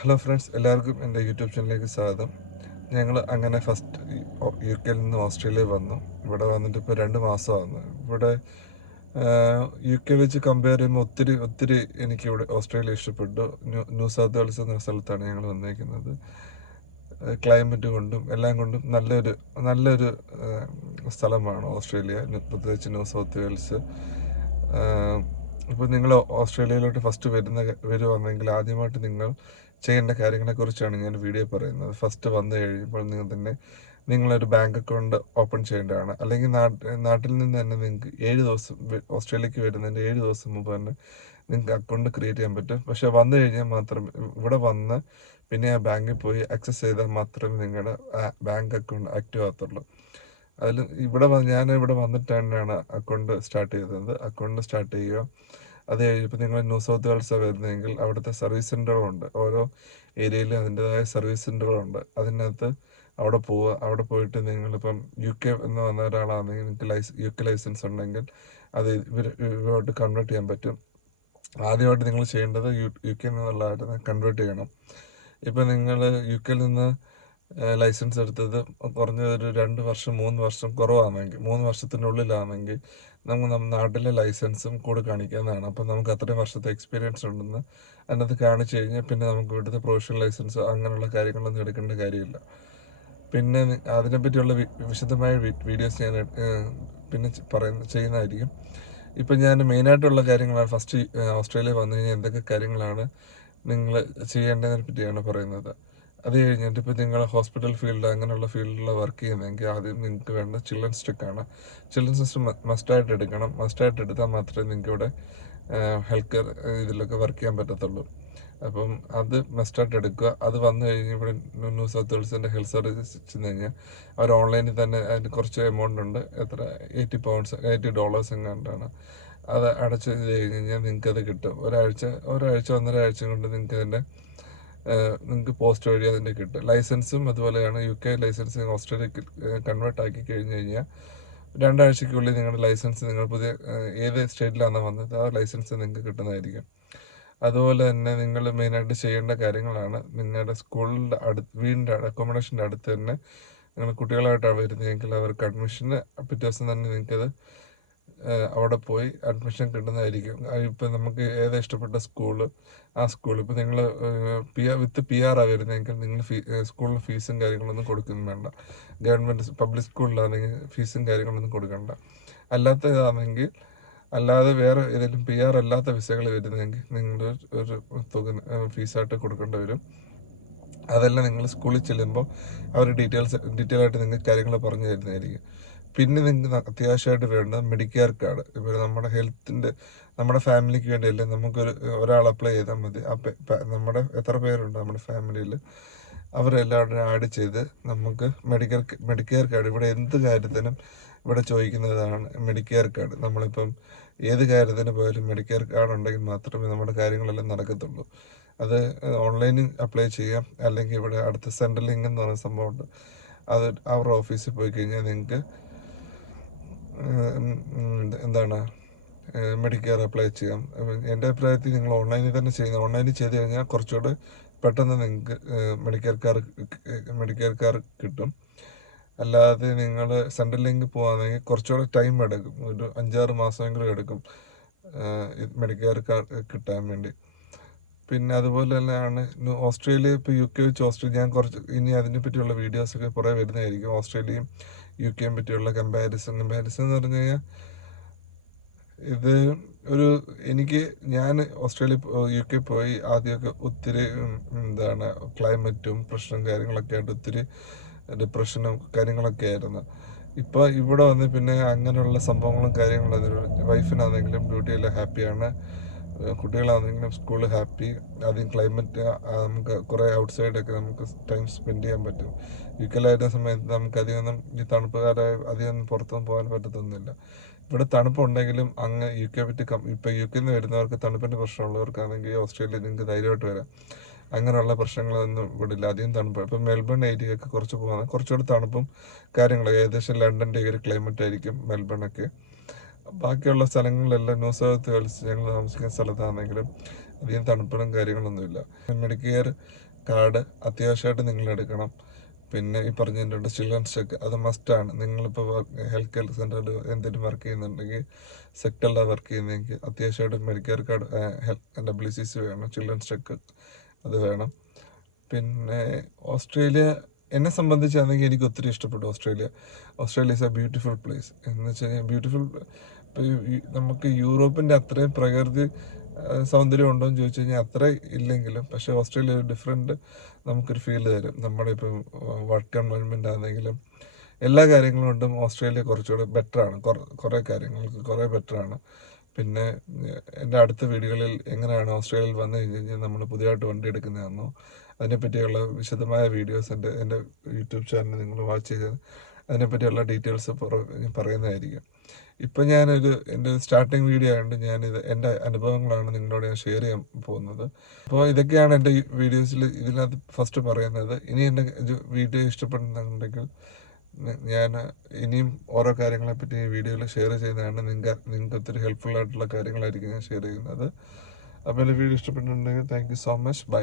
Hello friends, എല്ലാവർക്കും എൻ്റെ YouTube ചാനലിലേക്ക് സ്വാഗതം. ഞങ്ങൾ അങ്ങനെ ഫസ്റ്റ് യു കെയിൽ നിന്ന് ഓസ്ട്രേലിയയിൽ വന്നു. ഇവിടെ വന്നിട്ട് ഇപ്പോൾ 2 മാസമാണ്. ഇവിടെ യു കെ വെച്ച് കമ്പയർ ചെയ്യുമ്പോൾ ഒത്തിരി ഒത്തിരി എനിക്കിവിടെ ഓസ്ട്രേലിയ ഇഷ്ടപ്പെട്ടു. ന്യൂ സൗത്ത് വെയിൽസ് എന്ന സ്ഥലത്താണ് ഞങ്ങൾ വന്നിരിക്കുന്നത്. ക്ലൈമറ്റ് കൊണ്ടും എല്ലാം കൊണ്ടും നല്ലൊരു നല്ലൊരു സ്ഥലമാണ് ഓസ്ട്രേലിയ, പ്രത്യേകിച്ച് ന്യൂ സൗത്ത് വെയിൽസ്. ഇപ്പോൾ നിങ്ങൾ ഓസ്ട്രേലിയയിലോട്ട് ഫസ്റ്റ് വരുവാണെങ്കിൽ ആദ്യമായിട്ട് നിങ്ങൾ ചെയ്യേണ്ട കാര്യങ്ങളെക്കുറിച്ചാണ് ഞാൻ വീഡിയോ പറയുന്നത്. ഫസ്റ്റ് വന്നു കഴിയുമ്പോൾ നിങ്ങളൊരു ബാങ്ക് അക്കൗണ്ട് ഓപ്പൺ ചെയ്യേണ്ടതാണ്. അല്ലെങ്കിൽ നാട്ടിൽ നിന്ന് തന്നെ നിങ്ങൾക്ക് 7 ദിവസം, ഓസ്ട്രേലിയക്ക് വരുന്നതിൻ്റെ 7 ദിവസം മുമ്പ് തന്നെ നിങ്ങൾക്ക് അക്കൗണ്ട് ക്രിയേറ്റ് ചെയ്യാൻ പറ്റും. പക്ഷെ വന്നു കഴിഞ്ഞാൽ മാത്രമേ, ഇവിടെ വന്ന് പിന്നെ ആ ബാങ്കിൽ പോയി ആക്സസ് ചെയ്താൽ മാത്രമേ നിങ്ങളുടെ ബാങ്ക് അക്കൗണ്ട് ആക്റ്റീവ് ആകത്തുള്ളൂ. അതിൽ ഞാൻ ഇവിടെ വന്നിട്ട് തന്നെയാണ് അക്കൗണ്ട് സ്റ്റാർട്ട് ചെയ്തത്. അക്കൗണ്ട് സ്റ്റാർട്ട് ചെയ്യുക. അത് കഴിഞ്ഞപ്പോൾ നിങ്ങൾ ന്യൂ സൗത്ത് വെയിൽസ് വരുന്നതെങ്കിൽ അവിടുത്തെ സർവീസ് സെൻ്ററുകളുണ്ട്. ഓരോ ഏരിയയിലും അതിൻ്റെതായ സർവീസ് സെൻ്ററുകളുണ്ട്. അതിനകത്ത് അവിടെ പോവുക. അവിടെ പോയിട്ട് നിങ്ങളിപ്പം യു കെ എന്ന് വന്ന ഒരാളാണെങ്കിൽ നിങ്ങൾക്ക് യു കെ ലൈസൻസ് ഉണ്ടെങ്കിൽ അത് ഇവരോട്ട് കൺവേർട്ട് ചെയ്യാൻ പറ്റും. ആദ്യമായിട്ട് നിങ്ങൾ ചെയ്യേണ്ടത് യു കെ നിന്നുള്ളവരെ കൺവേർട്ട് ചെയ്യണം. ഇപ്പം നിങ്ങൾ യു കെയിൽ നിന്ന് ലൈസൻസ് എടുത്തത് കുറഞ്ഞൊരു 2 വർഷം 3 വർഷം കുറവാണെങ്കിൽ, 3 വർഷത്തിനുള്ളിലാണെങ്കിൽ നമുക്ക് നമ്മുടെ നാട്ടിലെ ലൈസൻസും കൂടെ കാണിക്കാവുന്നതാണ്. അപ്പം നമുക്ക് അത്രയും വർഷത്തെ എക്സ്പീരിയൻസ് ഉണ്ടെന്ന് അതിനകത്ത് കാണിച്ചു കഴിഞ്ഞാൽ പിന്നെ നമുക്ക് ഇവിടുത്തെ പ്രൊഫഷണൽ ലൈസൻസ് അങ്ങനെയുള്ള കാര്യങ്ങളൊന്നും എടുക്കേണ്ട കാര്യമില്ല. പിന്നെ അതിനെപ്പറ്റിയുള്ള വിശദമായ വീഡിയോസ് ഞാൻ പിന്നെ ചെയ്യുന്നതായിരിക്കും. ഇപ്പം ഞാൻ മെയിനായിട്ടുള്ള കാര്യങ്ങളാണ് ഫസ്റ്റ് ഓസ്ട്രേലിയ വന്നു കഴിഞ്ഞാൽ എന്തൊക്കെ കാര്യങ്ങളാണ് നിങ്ങൾ ചെയ്യേണ്ടതിനെ പറ്റിയാണ് പറയുന്നത്. അത് കഴിഞ്ഞിട്ട് ഇപ്പോൾ നിങ്ങൾ ഹോസ്പിറ്റൽ ഫീൽഡ് അങ്ങനെയുള്ള ഫീൽഡിൽ വർക്ക് ചെയ്യുന്നതെങ്കിൽ ആദ്യം നിങ്ങൾക്ക് വേണ്ട ചിൽഡ്രൻസ് ചെക്കാണ്. ചിൽഡ്രൻസ് ടെസ്റ്റ് മസ്റ്റായിട്ട് എടുക്കണം. മസ്റ്റായിട്ട് എടുത്താൽ മാത്രമേ നിങ്ങൾക്ക് ഇവിടെ ഹെൽത്ത് കെയർ ഇതിലൊക്കെ വർക്ക് ചെയ്യാൻ പറ്റത്തുള്ളൂ. അപ്പം അത് മസ്റ്റായിട്ട് എടുക്കുക. അത് വന്നു കഴിഞ്ഞ് ഇവിടെ ന്യൂ സൗത്ത് വെയിൽസിൻ്റെ ഹെൽത്ത് സർവീസ് ചെന്ന് കഴിഞ്ഞാൽ അവർ ഓൺലൈനിൽ തന്നെ അതിന് കുറച്ച് എമൗണ്ട് ഉണ്ട്, എത്ര £80 $80 എങ്ങാണ്ടാണ്. അത് അടച്ച് ചെയ്ത് കഴിഞ്ഞാൽ നിങ്ങൾക്കത് കിട്ടും. ഒരാഴ്ച 1.5 ആഴ്ച കൊണ്ട് നിങ്ങൾക്ക് പോസ്റ്റ് വഴി അതിൻ്റെ കിട്ടും. ലൈസൻസും അതുപോലെയാണ്. യു കെ ലൈസൻസ് ഓസ്ട്രേലിയക്ക് കൺവേർട്ട് ആക്കി കഴിഞ്ഞ് കഴിഞ്ഞാൽ 2 ആഴ്ചയ്ക്കുള്ളിൽ നിങ്ങളുടെ ലൈസൻസ്, നിങ്ങൾ പുതിയ ഏത് സ്റ്റേറ്റിലാണോ വന്നത് ആ ലൈസൻസ് നിങ്ങൾക്ക് കിട്ടുന്നതായിരിക്കും. അതുപോലെ തന്നെ നിങ്ങൾ മെയിനായിട്ട് ചെയ്യേണ്ട കാര്യങ്ങളാണ്, നിങ്ങളുടെ സ്കൂളിൻ്റെ വീടിൻ്റെ അക്കോമഡേഷൻ്റെ അടുത്ത് തന്നെ നിങ്ങൾ കുട്ടികളായിട്ടാണ് വരുന്നതെങ്കിൽ അവർക്ക് അഡ്മിഷന് പിറ്റേ ദിവസം തന്നെ നിങ്ങൾക്കത് അവിടെ പോയി അഡ്മിഷൻ കിട്ടുന്നതായിരിക്കും. ഇപ്പം നമുക്ക് ഏതാ ഇഷ്ടപ്പെട്ട സ്കൂള്, ആ സ്കൂൾ ഇപ്പോൾ നിങ്ങൾ വിത്ത് PR വരുന്നതെങ്കിൽ നിങ്ങൾ സ്കൂളിൽ ഫീസും കാര്യങ്ങളൊന്നും കൊടുക്കുകയും വേണ്ട. ഗവൺമെൻറ് പബ്ലിക് സ്കൂളിലാണെങ്കിൽ ഫീസും കാര്യങ്ങളൊന്നും കൊടുക്കണ്ട. അല്ലാതെ വേറെ ഏതെങ്കിലും PR അല്ലാത്ത വിസകൾ വരുന്നതെങ്കിൽ നിങ്ങൾ ഒരു തുക ഫീസായിട്ട് കൊടുക്കേണ്ടി വരും. അതെല്ലാം നിങ്ങൾ സ്കൂളിൽ ചെല്ലുമ്പോൾ അവർ ഡീറ്റെയിൽ ആയിട്ട് നിങ്ങൾക്ക് കാര്യങ്ങൾ പറഞ്ഞു തരുന്നതായിരിക്കും. പിന്നെ നിങ്ങൾക്ക് അത്യാവശ്യമായിട്ട് വേണ്ട മെഡിക്കെയർ കാർഡ്. ഇപ്പോൾ നമ്മുടെ ഫാമിലിക്ക് വേണ്ടിയല്ലേ ഒരാൾ അപ്ലൈ ചെയ്താൽ മതി. നമ്മുടെ എത്ര പേരുണ്ട് നമ്മുടെ ഫാമിലിയിൽ അവരെല്ലാവരും ആഡ് ചെയ്ത് നമുക്ക് മെഡിക്കെയർ കാർഡ്, ഇവിടെ എന്ത് കാര്യത്തിനും ഇവിടെ ചോദിക്കുന്നതാണ് മെഡിക്കെയർ കാർഡ്. നമ്മളിപ്പം ഏത് കാര്യത്തിന് പോയാലും മെഡിക്കെയർ കാർഡ് ഉണ്ടെങ്കിൽ മാത്രമേ നമ്മുടെ കാര്യങ്ങളെല്ലാം നടക്കത്തുള്ളൂ. അത് ഓൺലൈനിൽ അപ്ലൈ ചെയ്യാം, അല്ലെങ്കിൽ ഇവിടെ അടുത്ത സെൻട്രൽ ലിങ്ക് എന്ന് പറയുന്ന സംഭവമുണ്ട്. അത് അവരുടെ ഓഫീസിൽ പോയി കഴിഞ്ഞാൽ നിങ്ങൾക്ക് എന്താണ് മെഡിക്കെയർ അപ്ലൈ ചെയ്യാം. എൻ്റെ അഭിപ്രായത്തിൽ നിങ്ങൾ ഓൺലൈനിൽ തന്നെ ചെയ്യുന്നത്. ഓൺലൈനിൽ ചെയ്ത് കഴിഞ്ഞാൽ കുറച്ചുകൂടെ പെട്ടെന്ന് നിങ്ങൾക്ക് മെഡിക്കെയർ കാർഡ് കിട്ടും. അല്ലാതെ നിങ്ങൾ സെൻട്രൽ ലിങ്ക് പോകുകയാണെങ്കിൽ കുറച്ചുകൂടെ ടൈം എടുക്കും, ഒരു 5-6 മാസമെങ്കിലും എടുക്കും മെഡിക്കെയർ കാർഡ് കിട്ടാൻ വേണ്ടി. പിന്നെ അതുപോലെ തന്നെയാണ് ഓസ്ട്രേലിയ. ഇപ്പോൾ യു കെ വെച്ച് ഞാൻ ഇനി അതിനെ പറ്റിയുള്ള വീഡിയോസൊക്കെ കുറേ വരുന്നതായിരിക്കും. ഓസ്ട്രേലിയയും യു കെയും പറ്റിയുള്ള കമ്പാരിസൺ എന്ന് പറഞ്ഞു കഴിഞ്ഞാൽ ഇത് ഞാൻ യു കെ പോയി ആദ്യമൊക്കെ ഒത്തിരി ക്ലൈമറ്റും പ്രശ്നവും കാര്യങ്ങളൊക്കെ ആയിട്ട് ഒത്തിരി ഡിപ്രഷനും കാര്യങ്ങളൊക്കെ ആയിരുന്നു. ഇപ്പോൾ ഇവിടെ വന്ന് പിന്നെ അങ്ങനെയുള്ള സംഭവങ്ങളും കാര്യങ്ങളും വൈഫിനാണെങ്കിലും ഡ്യൂട്ടിയെല്ലാം ഹാപ്പിയാണ്, കുട്ടികളാണെങ്കിലും സ്കൂളിൽ ഹാപ്പി. ആദ്യം ക്ലൈമറ്റ് നമുക്ക് കുറേ ഔട്ട്സൈഡൊക്കെ നമുക്ക് ടൈം സ്പെൻഡ് ചെയ്യാൻ പറ്റും. യു കെയിലായിരുന്ന സമയത്ത് നമുക്ക് ഈ തണുപ്പ് കാലം അധികം പുറത്തൊന്നും പോകാൻ പറ്റത്തൊന്നുമില്ല. ഇവിടെ തണുപ്പുണ്ടെങ്കിലും ഇപ്പോൾ യു കെയിൽ നിന്ന് വരുന്നവർക്ക് തണുപ്പിൻ്റെ പ്രശ്നമുള്ളവർക്കാണെങ്കിൽ ഓസ്ട്രേലിയ നിങ്ങൾക്ക് ധൈര്യമായിട്ട് വരാം. അങ്ങനെയുള്ള പ്രശ്നങ്ങളൊന്നും ഇവിടെ ഇല്ല. അധികം തണുപ്പ്. ഇപ്പം മെൽബൺ ഏരിയയൊക്കെ കുറച്ചുകൂടി തണുപ്പും കാര്യങ്ങളും, ഏകദേശം ലണ്ടൻ്റെ ഒരു ക്ലൈമറ്റ് ആയിരിക്കും മെൽബണൊക്കെ. ബാക്കിയുള്ള സ്ഥലങ്ങളിലെല്ലാം ന്യൂ സൗത്ത് വെയിൽസ് ഞങ്ങൾ താമസിക്കുന്ന സ്ഥലത്താണെങ്കിലും അധികം തണുപ്പിനും കാര്യങ്ങളൊന്നുമില്ല. മെഡിക്കെയർ കാർഡ് അത്യാവശ്യമായിട്ട് നിങ്ങൾ എടുക്കണം. പിന്നെ ഈ പറഞ്ഞിട്ടുണ്ട് ചിൽഡ്രൻസ് ചെക്ക്, അത് മസ്റ്റാണ്. നിങ്ങളിപ്പോൾ ഹെൽത്ത് കെയർ സെൻ്ററിൽ എന്തെങ്കിലും വർക്ക് ചെയ്യുന്നുണ്ടെങ്കിൽ, സെക്ടറിലാണ് വർക്ക് ചെയ്യുന്നതെങ്കിൽ അത്യാവശ്യമായിട്ട് മെഡിക്കെയർ കാർഡ്, WCC വേണം, ചിൽഡ്രൻസ് ചെക്ക് അത് വേണം. പിന്നെ ഓസ്ട്രേലിയ എന്നെ സംബന്ധിച്ചാണെങ്കിൽ എനിക്ക് ഒത്തിരി ഇഷ്ടപ്പെട്ടു Australia. Australia is A beautiful place. എന്ന് വെച്ച് കഴിഞ്ഞാൽ ബ്യൂട്ടിഫുൾ, ഇപ്പോൾ നമുക്ക് യൂറോപ്പിൻ്റെ അത്രയും പ്രകൃതി സൗന്ദര്യം ഉണ്ടോ എന്ന് ചോദിച്ചു കഴിഞ്ഞാൽ അത്ര ഇല്ലെങ്കിലും, പക്ഷേ ഓസ്ട്രേലിയ ഒരു ഡിഫറെൻറ്റ് നമുക്കൊരു ഫീൽ തരും. നമ്മുടെ ഇപ്പം വർക്ക് എൻവയോൺമെൻ്റ് ആണെങ്കിലും എല്ലാ കാര്യങ്ങളും കൊണ്ടും ഓസ്ട്രേലിയ കുറച്ചുകൂടെ ബെറ്ററാണ്. കുറേ കാര്യങ്ങൾക്ക് കുറേ ബെറ്ററാണ്. പിന്നെ എൻ്റെ അടുത്ത വീഡിയോകളിൽ എങ്ങനെയാണ് ഓസ്ട്രേലിയയിൽ വന്നു കഴിഞ്ഞ് കഴിഞ്ഞാൽ നമ്മൾ പുതിയതായിട്ട് വണ്ടി എടുക്കുന്നതെന്നോ അതിനെപ്പറ്റിയുള്ള വിശദമായ വീഡിയോസ് എൻ്റെ യൂട്യൂബ് ചാനൽ നിങ്ങൾ വാച്ച് ചെയ്ത് അതിനെപ്പറ്റിയുള്ള ഡീറ്റെയിൽസ് പറയുന്നതായിരിക്കും. ഇപ്പം എൻ്റെ സ്റ്റാർട്ടിങ് വീഡിയോ ആയതുകൊണ്ട് ഞാനിത് എൻ്റെ അനുഭവങ്ങളാണ് നിങ്ങളോട് ഞാൻ ഷെയർ ചെയ്യാൻ പോകുന്നത്. അപ്പോൾ ഇതൊക്കെയാണ് എൻ്റെ വീഡിയോസിൽ ഇതിനകത്ത് ഫസ്റ്റ് പറയുന്നത്. ഇനി എൻ്റെ വീഡിയോ ഇഷ്ടപ്പെടുന്നുണ്ടെങ്കിൽ ഞാൻ ഇനിയും ഓരോ കാര്യങ്ങളെപ്പറ്റി ഈ വീഡിയോയിൽ ഷെയർ ചെയ്യുന്നതാണ്. നിങ്ങൾക്ക് ഒത്തിരി ഹെൽപ്ഫുൾ ആയിട്ടുള്ള കാര്യങ്ങളായിരിക്കും ഞാൻ ഷെയർ ചെയ്യുന്നത്. അപ്പോൾ എൻ്റെ വീഡിയോ ഇഷ്ടപ്പെട്ടിട്ടുണ്ടെങ്കിൽ thank you so much. By.